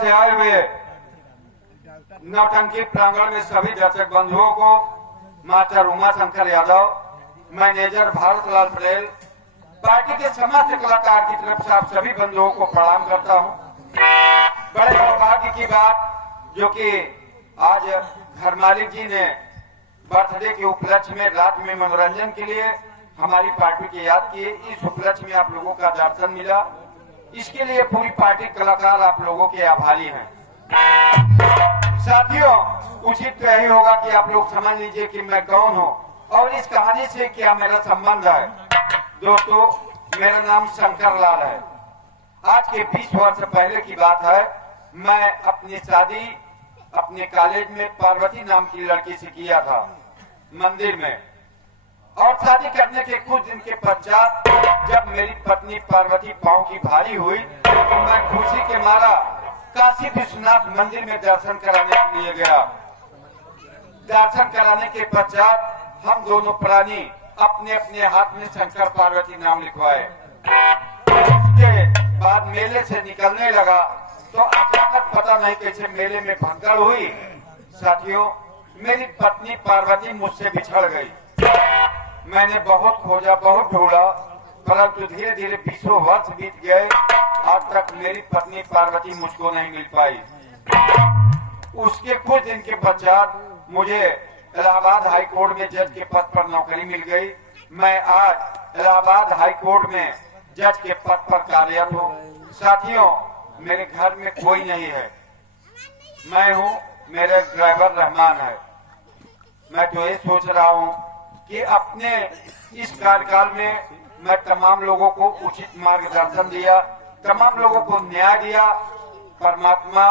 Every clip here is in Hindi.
से आए हुए नौटंकी प्रांगण में सभी दर्शक बंधुओं को, मास्टर उमा शंकर यादव, मैनेजर भारत लाल पटेल, पार्टी के समस्त कलाकार की तरफ से आप सभी बंधुओं को प्रणाम करता हूं। बड़े सौभाग्य की बात जो कि आज घर मालिक जी ने बर्थडे के उपलक्ष्य में रात में मनोरंजन के लिए हमारी पार्टी की याद किए। इस उपलक्ष्य में आप लोगों का दर्शन मिला, इसके लिए पूरी पार्टी कलाकार आप लोगों के आभारी हैं। साथियों, उचित तो यही होगा कि आप लोग समझ लीजिए कि मैं कौन हूँ और इस कहानी से क्या मेरा संबंध है। दोस्तों, मेरा नाम शंकर लाल है। आज के 20 वर्ष पहले की बात है। मैं अपनी शादी अपने कॉलेज में पार्वती नाम की लड़की से किया था, मंदिर में। और शादी करने के कुछ दिन के पश्चात जब मेरी पत्नी पार्वती पांव की भारी हुई तो मैं खुशी के मारा काशी विश्वनाथ मंदिर में दर्शन कराने के लिए गया। दर्शन कराने के पश्चात हम दोनों प्राणी अपने अपने हाथ में शंकर पार्वती नाम लिखवाए। उसके बाद मेले से निकलने लगा तो अचानक पता नहीं कैसे मेले में भगदड़ हुई। साथियों, मेरी पत्नी पार्वती मुझसे बिछड़ गई। मैंने बहुत खोजा, बहुत ढूंढा, परंतु धीरे धीरे 20 वर्ष बीत गए, आज तक मेरी पत्नी पार्वती मुझको नहीं मिल पाई। उसके कुछ दिन के पश्चात मुझे इलाहाबाद हाई कोर्ट में जज के पद पर नौकरी मिल गई। मैं आज इलाहाबाद हाई कोर्ट में जज के पद पर कार्यरत हूँ। साथियों, मेरे घर में कोई नहीं है, मैं हूँ, मेरा ड्राइवर रहमान है। मैं तो ये सोच रहा हूँ कि अपने इस कार्यकाल में मैं तमाम लोगों को उचित मार्गदर्शन दिया, तमाम लोगों को न्याय दिया। परमात्मा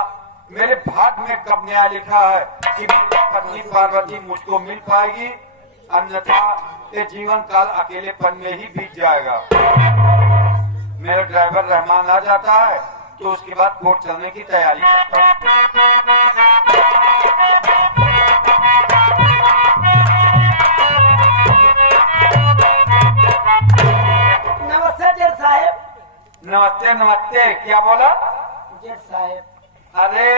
मेरे भाग में कब न्याय लिखा है कि मेरी पत्नी पार्वती मुझको मिल पाएगी, अन्यथा ये जीवन काल अकेलेपन में ही बीत जाएगा। मेरा ड्राइवर रहमान आ जाता है तो उसके बाद कोर्ट चलने की तैयारी करता हूं। नमस्ते जेठ साहब। नमस्ते नमस्ते, क्या बोला जेठ साहब? अरे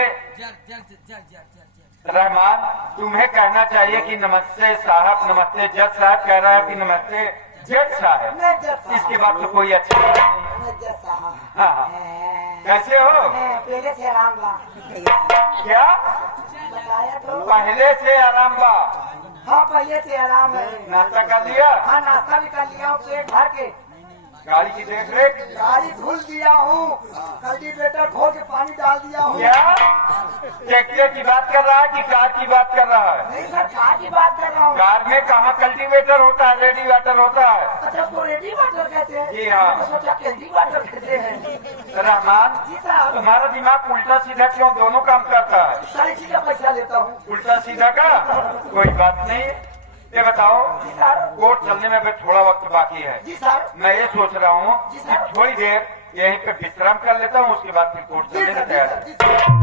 रहमान, तुम्हें कहना चाहिए कि नमस्ते साहब, नमस्ते जज साहब कह रहा है कि नमस्ते जज साहब। नहीं जज साहब। इसके बाद तो कोई अच्छा नहीं जज साहब। हाँ, कैसे हो? पहले से आराम बा। क्या बताया तो। पहले से आराम बा? हाँ, पहले से आराम है। नाश्ता कर लिया? हाँ, नाश्ता भी कर लिया हूँ, पेट भर के। गाड़ी की देख रेख? गाड़ी धुल दिया हूँ, कल्टीवेटर खोल के पानी डाल दिया हूँ। क्या ट्रैक्टर की बात कर रहा है कि कार की बात कर रहा है? नहीं सर, कार की बात कर रहा हूँ। कार में कहाँ कल्टीवेटर होता है, रेडिएटर होता है। अच्छा, उसको रेडी वाटर कहते हैं? जी हाँ। तो सोचा कैंडी वाटर कहते हैं। रहमान, जी साहब। तुम्हारा दिमाग उल्टा सीधा क्यों दोनों काम करता है? सारी चीज का पैसा लेता हूँ। उल्टा सीधा का कोई बात नहीं। ये बताओ, जी सर। कोर्ट चलने में भी थोड़ा वक्त बाकी है। जी सर। मैं ये सोच रहा हूँ जी कि सर। थोड़ी देर यहीं पे विश्राम कर लेता हूँ, उसके बाद फिर कोर्ट जी चलने की सर, जी तैयारी। सर, जी सर।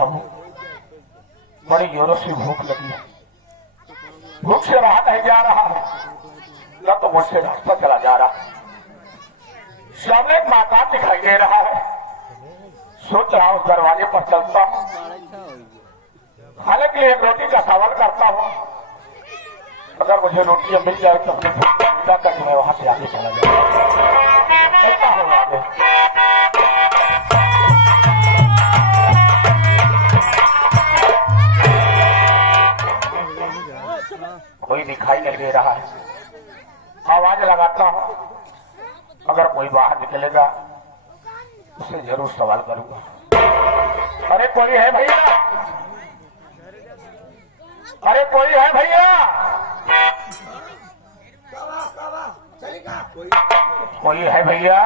बाबू, बड़ी जोरों से भूख लगी है, भूख से रहा नहीं जा रहा है, न तो मुझसे रास्ता चला जा रहा है। सामने एक मकान दिखाई दे रहा है, सोच रहा हूं दरवाजे पर चलता हूं, खाने के लिए एक रोटी का सवाल करता हूं। अगर मुझे रोटियां मिल जाए तो अपने भूख तक मैं वहां से आगे चला जाऊंगा। ऐसा हो आगे कोई दिखाई नहीं दे रहा है, आवाज लगाता हूं, अगर कोई बाहर निकलेगा उसे जरूर सवाल करूंगा। अरे कोई है भैया, अरे कोई है भैया, कोई है भैया।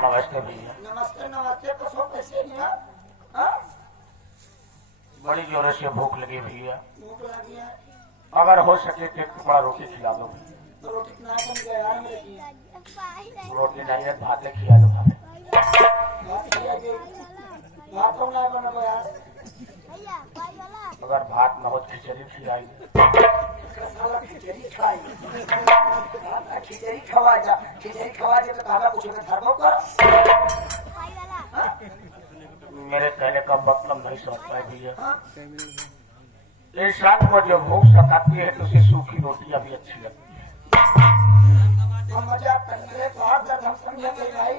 नमस्ते भैया। नमस्ते नमस्ते। कसो कैसे हैं? बड़ी जोरों से भूख लगी भैया, भूख लगी है अगर हो सके तो एक टुकड़ा रोटी खिला दो। तो रोटी ना बन गया यार मेरे की। रोटी नहीं है, भाते खिला दो भाई। भात खिला दे। भात हम ना बना यार। अगर भात न हो खिचड़ी खिलाएंगे। साला खिचड़ी खाई। खिचड़ी खवा जा, खिचड़ी खवा दे तो कहा कुछ में धर्मो कर। मेरे कहने का मतलब नहीं समझ पाए भैया। इंसान को जो भूख सताती है तो उसे सूखी रोटियां भी अच्छी लगती है। हम मजाक कर रहे तो आप जब हम समझे गए भाई,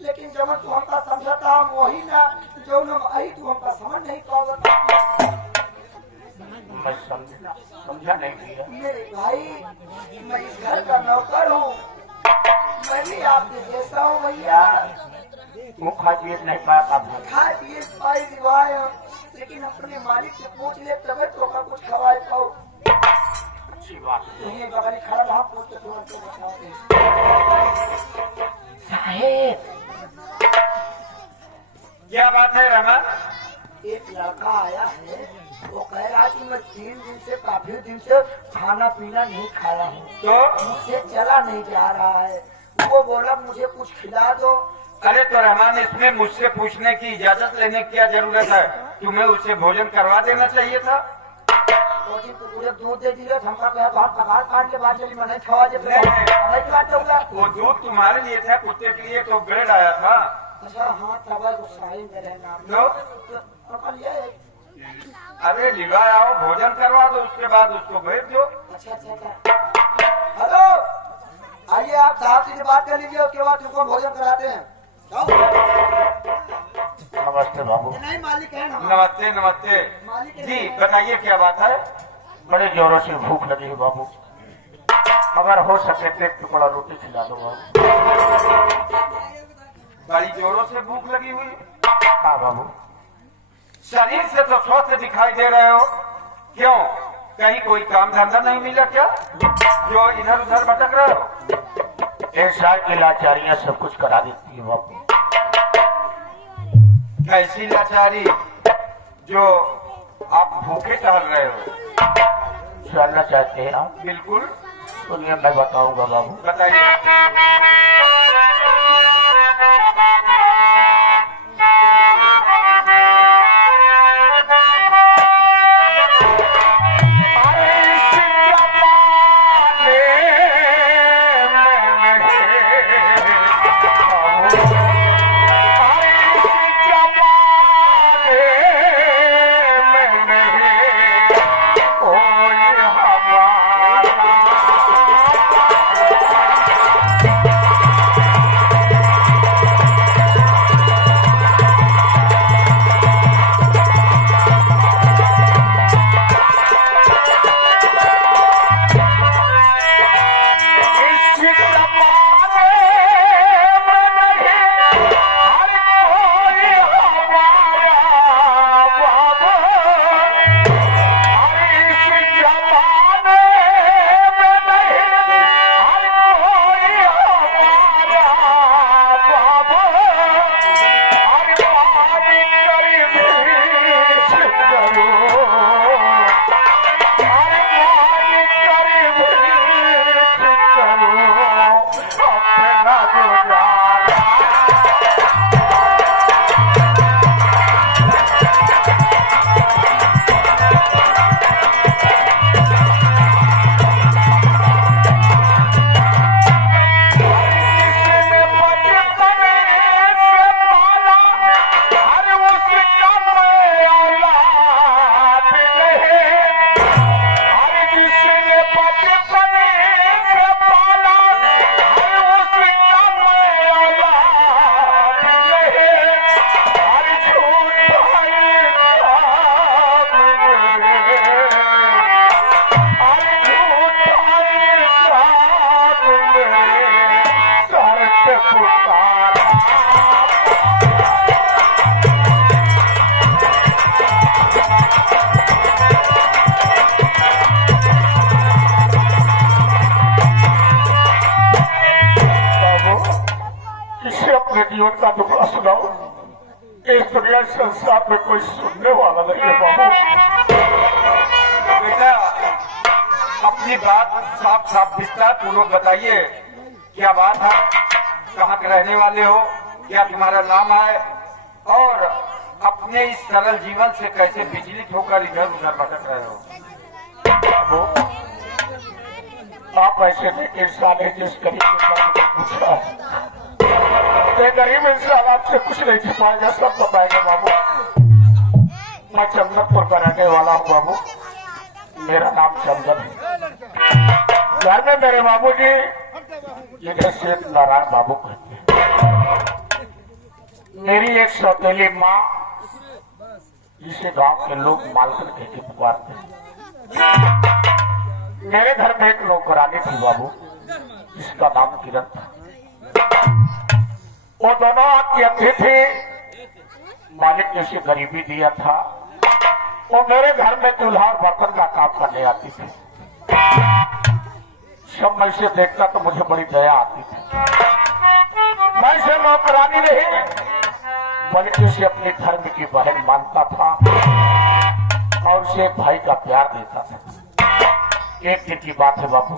लेकिन जब तू हमका समझता हम वही ना जो हम आई तू हमका समझ नहीं पावत। मैं समझा नहीं भैया। मेरे भाई मैं इस घर का नौकर हूँ, मैं भी आपके जैसा हूँ भैया। मुँह खा पिए नहीं पाया आपने। खाए पिए पाई दिवाए, लेकिन अपने मालिक से पूछ ले तब तो का कुछ खवाए पाओ। अच्छी बात है। तुम्हें बगल खड़ा रहा पूछ के तुरंत बताओगे। साहेब क्या बात है रमन? एक लड़का आया है, वो कह रहा है कि मैं 3 दिन से काफी दिन से खाना पीना नहीं खाया हूँ, तो मुझसे चला नहीं जा रहा है। वो बोला मुझे कुछ खिला दो। अरे तो रहमान, इसमें मुझसे पूछने की इजाजत लेने की क्या जरूरत है? तुम्हें उससे भोजन करवा देना चाहिए था। पूरे दूध दे दिए, हमका कहा बाहर पगार काट के बाद चली मैं खवा दे। वो दूध तुम्हारे लिए था, कुत्ते के लिए तो ब्रेड आया था। अच्छा हाँ, तब गुस्साई में रहना। अरे लिवा आओ, भोजन करवा दो, उसके बाद उसको भेज दो। अच्छा अच्छा अच्छा। हेलो, आइए आप साहब से बात कर लीजिए, उसके बाद तुमको भोजन कराते हैं। नमस्ते बाबू। नहीं मालिक है ना। नमस्ते नमस्ते मालिक जी, बताइए क्या बात है? बड़े जोरों से भूख लगी है बाबू, अगर हो सके तो एक टुकड़ा रोटी खिला दो बाबू। बड़ी जोरों से भूख लगी हुई? हाँ बाबू। शरीर से तो स्वस्थ दिखाई दे रहे हो, क्यों? कहीं कोई काम धंधा नहीं मिला क्या जो इधर उधर भटक रहे हो? इंसान की लाचारियां सब कुछ करा देती है बाबू। कैसी लाचारी जो आप भूखे टहल रहे हो? जानना चाहते हैं आप? बिल्कुल, सुनिए मैं बताऊंगा बाबू। बताइए। का दुखड़ा सुनाओ, इस दुनिया संसार में कोई सुनने वाला नहीं है बाबू। बेटा अपनी बात साफ साफ विस्तार पूर्वक बताइए, क्या बात है, कहाँ के रहने वाले हो, क्या तुम्हारा नाम है, और अपने इस सरल जीवन से कैसे विचलित होकर इधर उधर भटक रहे हो। बाबू आप ऐसे एक इंसान है जिस गरीब को पूछा है, गरीब इंसान आपसे कुछ नहीं छिपाएगा, सब बताएगा बाबू। मैं चंदनपुर का रहने वाला हूँ बाबू, मेरा नाम चंदन है। घर में मेरे बाबूजी जिन्हें सेठ नारायण बाबू कहते हैं, मेरी एक सौतेली माँ जिसे गांव के लोग मालकन कह के पुकारते हैं। मेरे घर में एक नौकरानी थी बाबू, जिसका नाम किरण था। वो दोनों हाथ की अंधी थी, मालिक ने उसे गरीबी दिया था। वो मेरे घर में चूल्हा और बर्तन का काम करने आती थी। जब मैं इसे देखता तो मुझे बड़ी दया आती थी। मैं इसे नौकरानी नहीं बल्कि उसे अपनी धर्म की बहन मानता था और उसे एक भाई का प्यार देता था। एक दिन की बात है बाबू,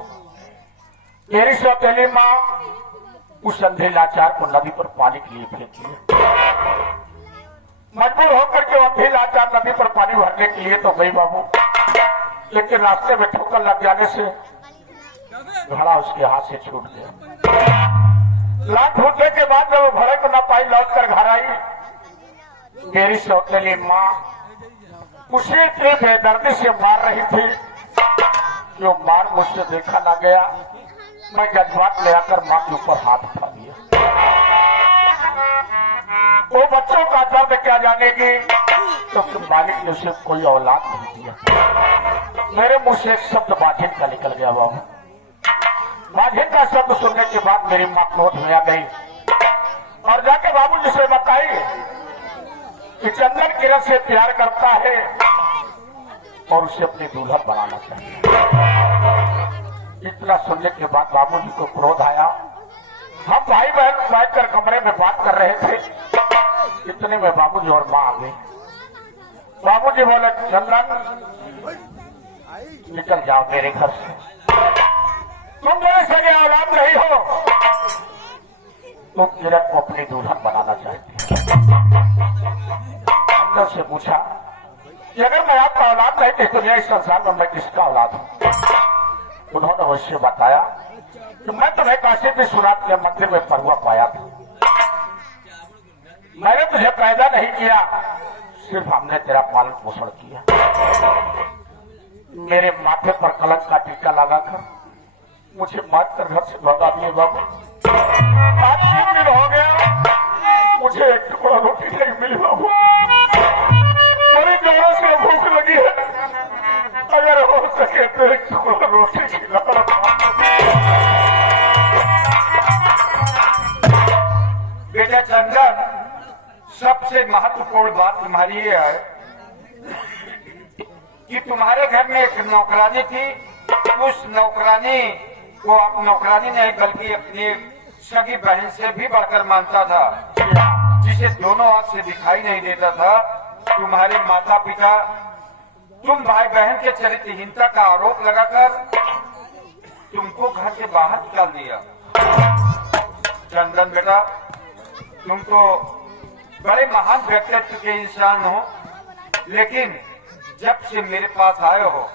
मेरी सौतेली माँ उस अंधे लाचार को नदी पर पानी के लिए फेंकी है। मजबूर होकर के अंधे लाचार नदी पर पानी भरने के लिए तो गई बाबू, लेकिन रास्ते में ठोकर लग जाने से घड़ा उसके हाथ से छूट गया। लाख छूटने के बाद जब वो घड़े को न पाई, लौट कर घर आई, मेरी सौतेली माँ उसे इतनी बेदर्दी से मार रही थी, जो मार मुझसे देखा ना गया। मैं जज्बात ले आकर माँ के ऊपर हाथ उठा दिया। वो बच्चों का दर्द क्या जानेगी, तो मालिक ने उसे कोई औलाद नहीं दिया। मेरे मुंह से एक शब्द बाझिन का निकल गया बाबू। बाझिन का शब्द सुनने के बाद मेरी माँ क्रोध में आ गई और जाके बाबूजी से बताई कि चंदन किरण से प्यार करता है और उसे अपनी दुल्हन बनाना चाहिए। इतना सुनने के बाद बाबूजी को क्रोध आया। हम भाई बहन बैठकर कमरे में बात कर रहे थे, इतने में बाबूजी और माँ आ गई। बाबूजी बोले, चंदन निकल जाओ मेरे घर से, तुम मेरे सगे औलाद नहीं हो, तुम किरण को अपनी दुल्हन बनाना चाहती हो। हमने उससे पूछा कि अगर मैं आपका औलाद नहीं तो दुनिया इस संसार में मैं किसका औलाद हूँ। उन्होंने मुझसे बताया कि मैं तुम्हें काशी विश्वनाथ के मंदिर में परुआ पाया था। मैंने तुझे पैदा नहीं किया, सिर्फ हमने तेरा पालन पोषण किया। मेरे माथे पर कलंक का टीका लगाकर मुझे मारकर घर से भगा दिए बाबू। आज 3 दिन हो गया, मुझे एक टुकड़ा रोटी नहीं मिली बाबू। बड़ी जोरों से भूख लगी है, अगर हो सके तो एक टुकड़ा रोटी खिला। बेटा चंदन, सबसे महत्वपूर्ण बात तुम्हारी ये है कि तुम्हारे घर में एक नौकरानी थी। उस नौकरानी को आप नौकरानी नहीं बल्कि अपनी सगी बहन से भी बढ़कर मानता था, जिसे दोनों आंख से दिखाई नहीं देता था। तुम्हारे माता पिता तुम भाई बहन के चरित्रहीनता का आरोप लगाकर तुमको घर से बाहर निकाल दिया। चंदन बेटा, तुम तो बड़े महान व्यक्तित्व के इंसान हो, लेकिन जब से मेरे पास आए हो,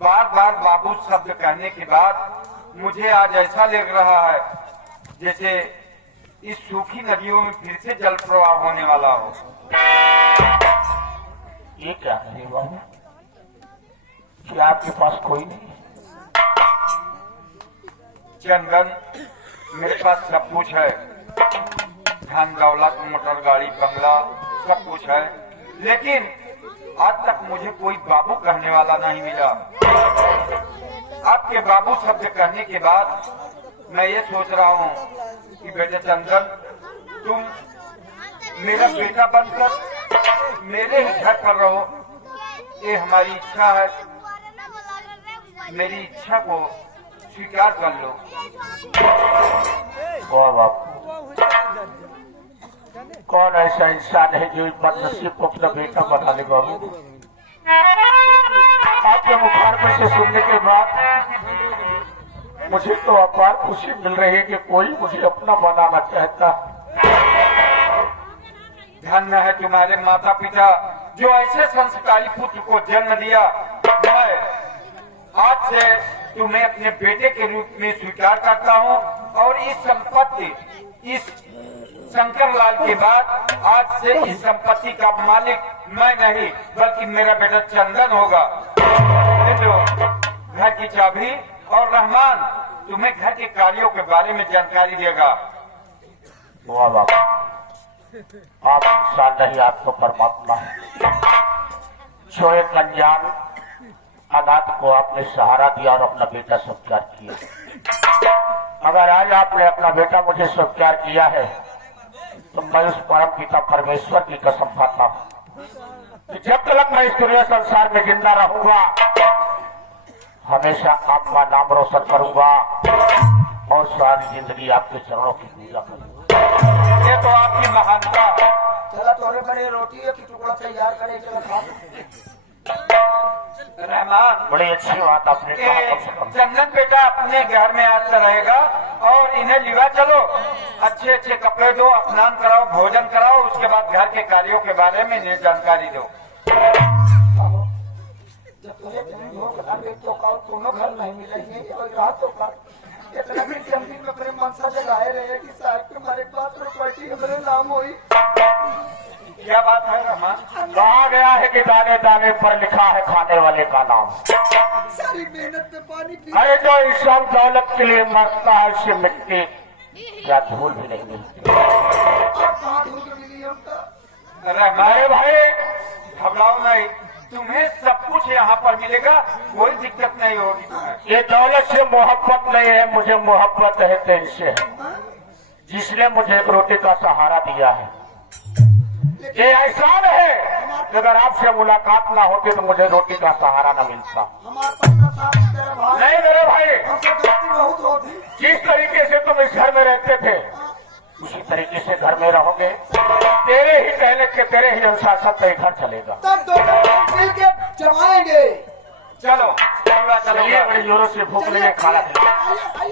बार बार बाबू शब्द कहने के बाद मुझे आज ऐसा लग रहा है जैसे इस सूखी नदियों में फिर से जल प्रवाह होने वाला हो। ये क्या है बाबू, क्या आपके पास कोई नहीं? चंदन, मेरे पास सब कुछ है, धन दौलत मोटर गाड़ी बंगला सब कुछ है, लेकिन आज तक मुझे कोई बाबू कहने वाला नहीं मिला। आपके बाबू शब्द कहने के बाद मैं ये सोच रहा हूँ कि बेटे चंदन, तुम मेरा बेटा बनकर मेरे ही घर पर रहो, ये हमारी इच्छा है। मेरी इच्छा को स्वीकार कर लो। वाह बाबू, कौन ऐसा इंसान है जो बदनसीब को अपना बेटा बना ले बाबू? आपके मुखारबे से सुनने के बाद मुझे तो अपार खुशी मिल रही है कि कोई मुझे अपना बनाना चाहता। धन्य है तुम्हारे माता पिता जो ऐसे संस्कारी पुत्र को जन्म दिया। मैं आज से तुम्हें अपने बेटे के रूप में स्वीकार करता हूँ और इस संपत्ति, इस शंकर लाल के बाद आज से इस संपत्ति का मालिक मैं नहीं बल्कि मेरा बेटा चंदन होगा। घर की चाबी और रहमान तुम्हें घर के कार्यों के बारे में जानकारी देगा। वाह बाबा, आप इंसान नहीं, आप तो परमात्मा है जो एक अनजान अनाथ को आपने सहारा दिया और अपना बेटा स्वीकार किया। अगर आज आपने अपना बेटा मुझे स्वीकार किया है तो मैं उस परम पिता परमेश्वर की कसम खाता हूँ कि जब तक मैं इस दुनिया संसार में जिंदा रहूंगा हमेशा आपका नाम रोशन करूंगा और सारी जिंदगी आपके चरणों की पूजा करूंगा। ये तो आपकी महानता। चला तोरे बड़े रोटी की टुकड़ा तैयार करे, चला खा। रहमान, बड़ी अच्छी बात आपने कहा। कम से कम चंदन बेटा अपने घर में आज से रहेगा और इन्हें लिवा चलो, अच्छे अच्छे कपड़े दो, स्नान कराओ, भोजन कराओ, उसके बाद घर के कार्यों के बारे में इन्हें जानकारी दो। जब तुझे तो दोनों घर नहीं मिलेंगे और रात तो इतना भी जल्दी में अपने मनसा जगाए रहे कि साहब तुम्हारे पास प्रॉपर्टी हमारे नाम हुई। क्या बात है रहमान? कहा गया है कि दाने दाने पर लिखा है खाने वाले का नाम। सारी मेहनत में पानी पी। अरे जो इंसान दौलत के लिए मरता है उसे मिट्टी क्या धूल भी नहीं मिलती। कहाँ धूल मिली हमका? रहमान अरे भाई घबराओ नहीं, तुम्हें सब कुछ यहाँ पर मिलेगा, कोई दिक्कत नहीं होगी तुम्हें। ये दौलत से मोहब्बत नहीं है, मुझे मोहब्बत है तेल से है, जिसने मुझे एक रोटी का सहारा दिया है। ये एहसान है कि अगर आपसे मुलाकात ना होती तो मुझे रोटी का सहारा न मिलता। हमारे पटना साहब तेरा भाई नहीं मेरे भाई, हमसे गलती बहुत होती। जिस तरीके से तुम इस घर में रहते थे उसी तरीके से घर में रहोगे। तेरे ही कहने के तेरे ही अनुसार सब घर चलेगा। तब दोनों मिल के जमाएंगे। चलो, पूरा चलो। चलिए बड़े जोरों से भूख लगे, खाना खिलाओ। आइए, आइए।